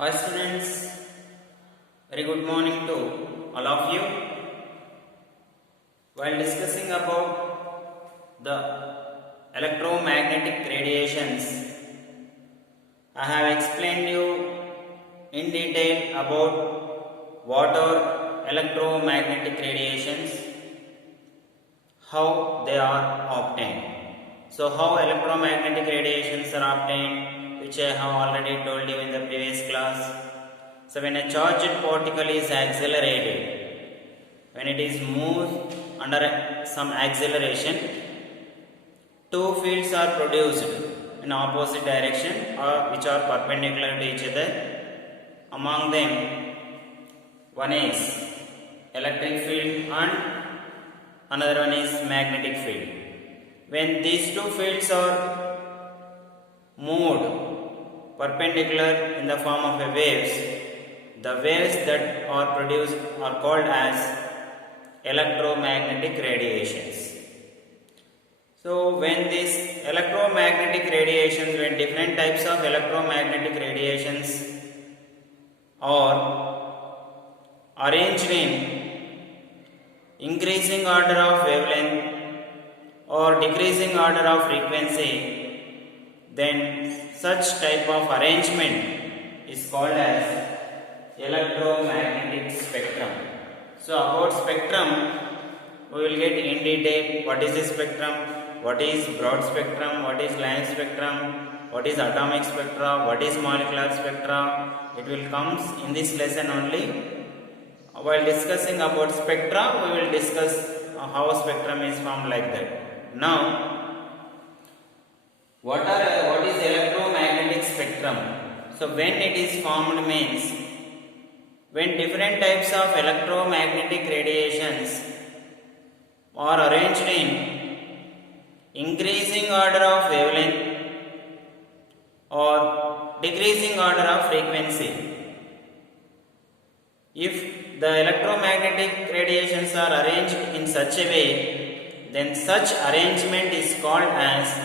Hi students, very good morning to all of you. While discussing about the electromagnetic radiations, I have explained you in detail about what are electromagnetic radiations, how they are obtained. So how electromagnetic radiations are obtained, which I have already told you in the previous class. So when a charged particle is accelerated, when it is moved under some acceleration, two fields are produced in opposite direction or which are perpendicular to each other. Among them, one is electric field and another one is magnetic field. When these two fields are moved perpendicular in the form of a waves, the waves that are produced are called as electromagnetic radiations. So when these electromagnetic radiations, when different types of electromagnetic radiations are arranged in increasing order of wavelength or decreasing order of frequency, then such type of arrangement is called as electromagnetic spectrum. So about spectrum, we will get in detail what is the spectrum, what is broad spectrum, what is line spectrum, what is atomic spectra, what is molecular spectra. It will comes in this lesson only. While discussing about spectra, we will discuss how spectrum is formed like that. Now, what is electromagnetic spectrum? So when it is formed means when different types of electromagnetic radiations are arranged in increasing order of wavelength or decreasing order of frequency. If the electromagnetic radiations are arranged in such a way, then such arrangement is called as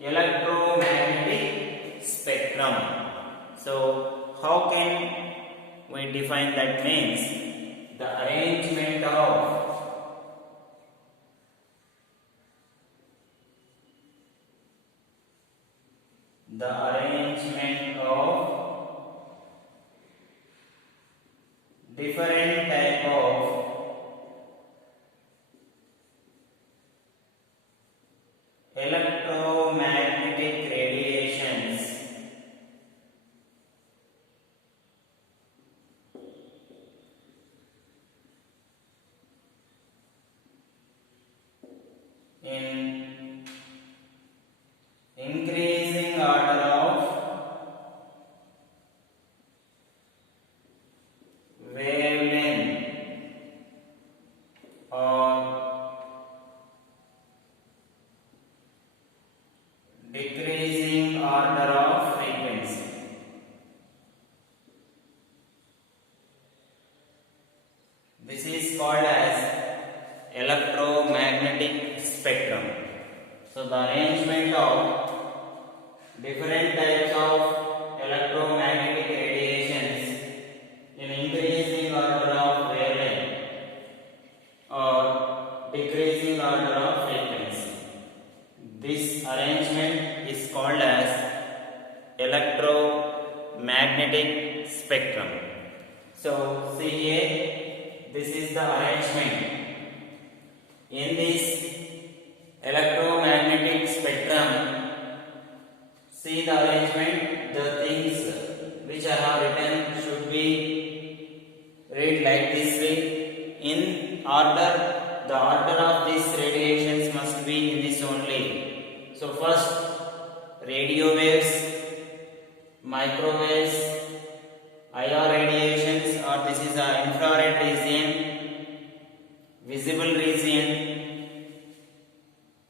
electromagnetic spectrum. So how can we define that? Means the arrangement of different type of electromagnetic radiations in increasing order of wavelength or decreasing order of frequency. This is called as electromagnetic spectrum. So the arrangement of different types of electromagnetic radiations in increasing order of wavelength or decreasing order of frequency. This arrangement is called as electromagnetic spectrum. So see here, this is the arrangement. In this electromagnetic spectrum, see the arrangement, the things which I have written should be read like this way. In order, the order of these radiations must be in this only. So first, radio waves, microwaves, IR radiations, or this is the infrared region, visible region,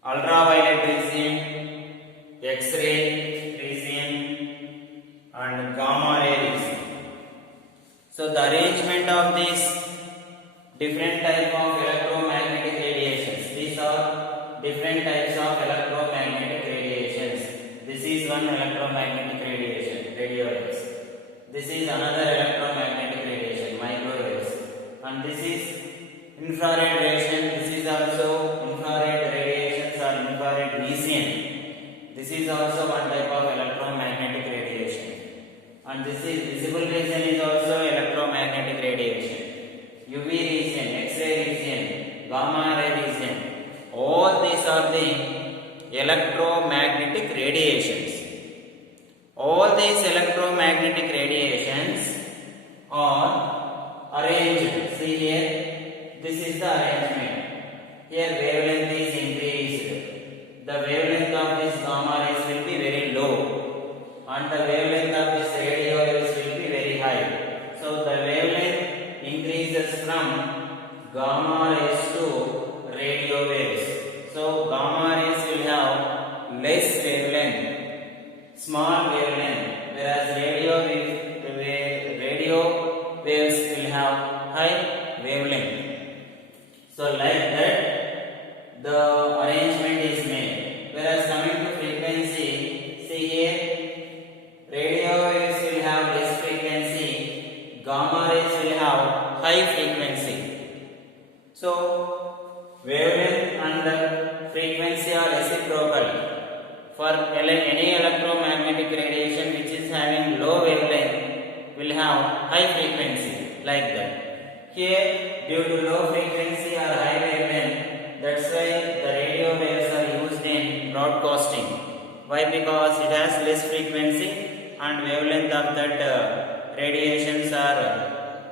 ultraviolet region, X-ray region, and gamma ray region. So the arrangement of these different type of electromagnetic radiations. These are different types of electromagnetic radiations. This is one electromagnetic radiation, radio waves. This radiation. This is also one type of electromagnetic radiation. And this is visible region is also electromagnetic radiation. UV region, X-ray region, gamma ray region. All these are the electromagnetic radiations. All these electromagnetic radiations are arranged. See here, this is the arrangement. Here wavelength is increased. The wavelength of this gamma rays will be very low, and the wavelength of this radio waves will be very high. So the wavelength increases from gamma rays to radio waves. So gamma rays will have less wavelength, small wavelength, whereas radio waves will have high wavelength. So like that the arrangement is made. Whereas coming to frequency, see here, radio waves will have less frequency, gamma rays will have high frequency. So wavelength and frequency are reciprocal. For any electromagnetic radiation which is having low wavelength will have high frequency, like that. Here, due to low frequency or high wavelength, that's why the radio waves are used in broadcasting. Why? Because it has less frequency and wavelength of that radiations or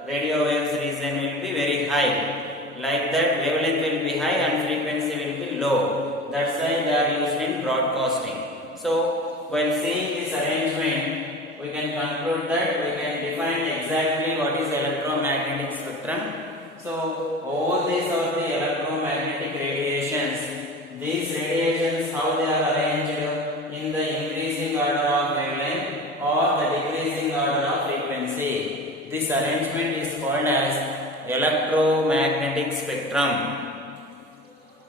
radio waves region will be very high. Like that, wavelength will be high and frequency will be low. That's why they are used in broadcasting. So, while seeing this arrangement, we can conclude that we can define exactly what is electromagnetic spectrum. So, all these are the electromagnetic radiations. These radiations, how they are arranged in the increasing order of wavelength or the decreasing order of frequency. This arrangement is called as electromagnetic spectrum.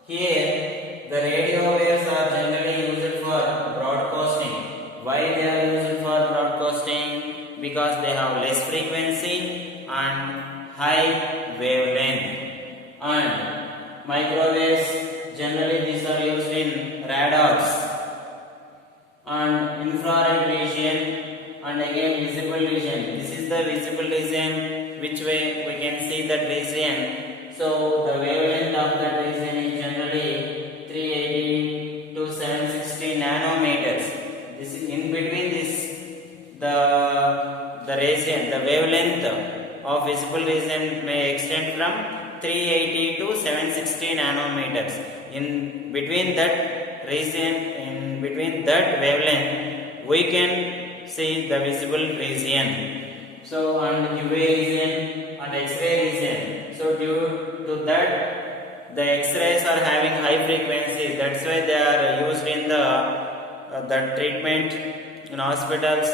Here, the radio waves are generally used for broadcasting. Why they are used for broadcasting? Because they have less frequency and high wavelength. And microwaves, generally these are used in radars and infrared region, and again visible region. This is the visible region, which way we can see that region. So the wavelength of that region is generally 380 to 760 nanometers. This is in between this the region, the wavelength of visible region may extend from 380 to 760 nanometers. In between that region, in between that wavelength, we can see the visible region. So and UV region and X-ray region. So due to that, the X-rays are having high frequency. That's why they are used in the treatment in hospitals,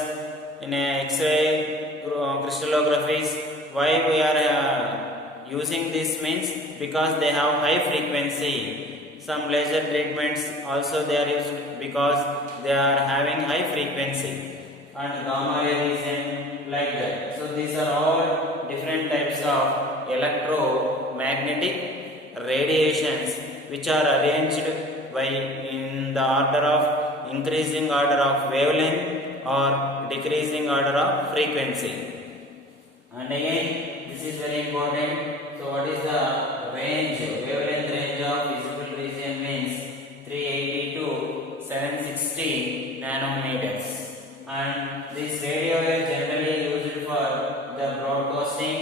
in X-ray crystallographies. Why we are using this means because they have high frequency. Some laser treatments also they are used because they are having high frequency, and gamma ray region, like that. So these are all different types of electromagnetic radiations which are arranged by in the order of increasing order of wavelength or decreasing order of frequency. And again, this is very important. So what is the range, wavelength range of visible region means 380 to 760 nanometers. And this radio wave generally used for the broadcasting,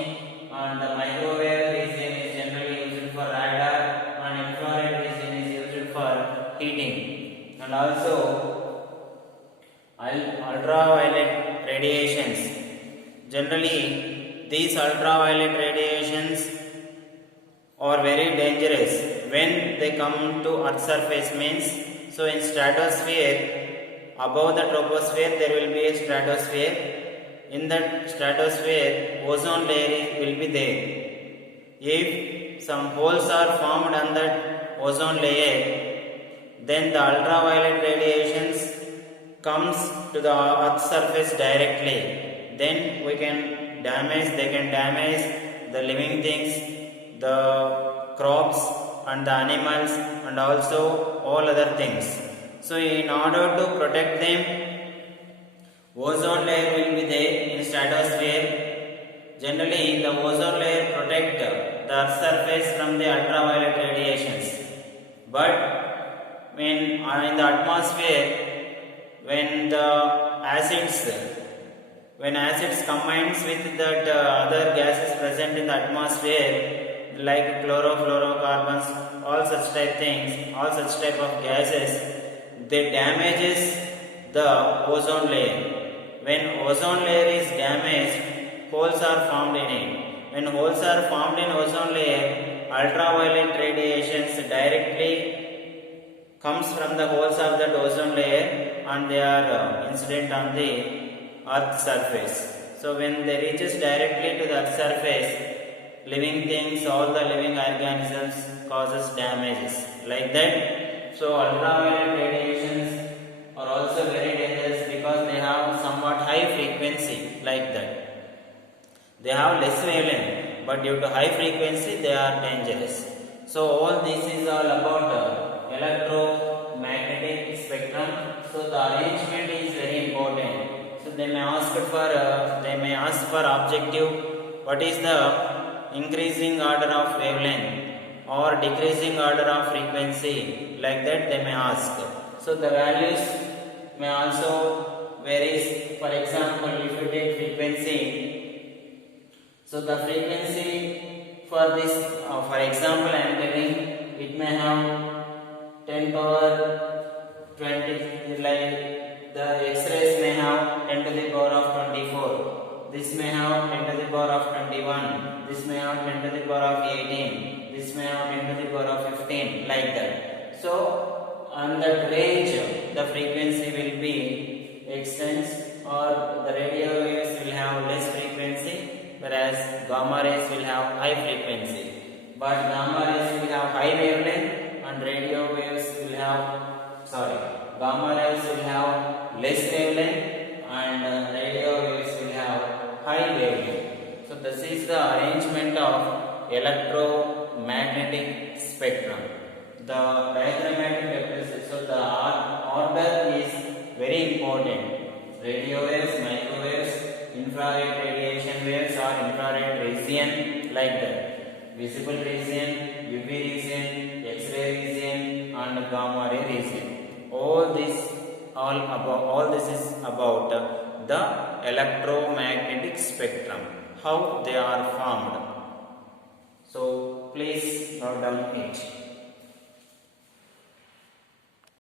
and the microwave region is generally used for radar, and infrared region is used for heating. And also ultraviolet radiations. Generally, these ultraviolet radiations are very dangerous when they come to Earth surface means. So in stratosphere, above the troposphere there will be a stratosphere. In that stratosphere, ozone layer will be there. If some holes are formed on that ozone layer, then the ultraviolet radiations comes to the Earth surface directly. Then they can damage the living things, the crops and the animals, and also all other things. So in order to protect them, ozone layer will be there in stratosphere. Generally, the ozone layer protect the Earth's surface from the ultraviolet radiations. But when in the atmosphere, when the acids when acids combines with that other gases present in the atmosphere like chlorofluorocarbons, all such type things, all such type of gases, they damages the ozone layer. When ozone layer is damaged, holes are formed in it. When holes are formed in ozone layer, ultraviolet radiations directly comes from the holes of that ozone layer and they are incident on the earth surface. So when they reaches directly to the earth surface, living things, all the living organisms causes damages like that. So ultraviolet radiations are also very dangerous because they have somewhat high frequency like that. They have less wavelength, but due to high frequency they are dangerous. So all this is all about electromagnetic spectrum. So the arrangement is very important. So they may ask for objective, what is the increasing order of wavelength or decreasing order of frequency, like that they may ask. So the values may also varies. For example, if you take frequency, so the frequency for this, for example, I am telling it may have 10 power 20, like the X-rays may have 10 to the power of 24. This may have 10 to the power of 21. This may have 10 to the power of 18. This may have 10 to the power of 15, like that. So on that range, the frequency will be extends, or the radio waves will have less frequency, whereas gamma rays will have high frequency. But gamma rays will have high wavelength and radio waves will have, gamma rays will have less wavelength and radio waves will have high wavelength. So this is the arrangement of electromagnetic spectrum. The diagrammatic representation, so the order is very important. Radio waves, microwaves, infrared radiation waves or infrared region, like that. Visible region, UV region, X-ray region and gamma ray region. All this is about the electromagnetic spectrum, how they are formed. So please note down it.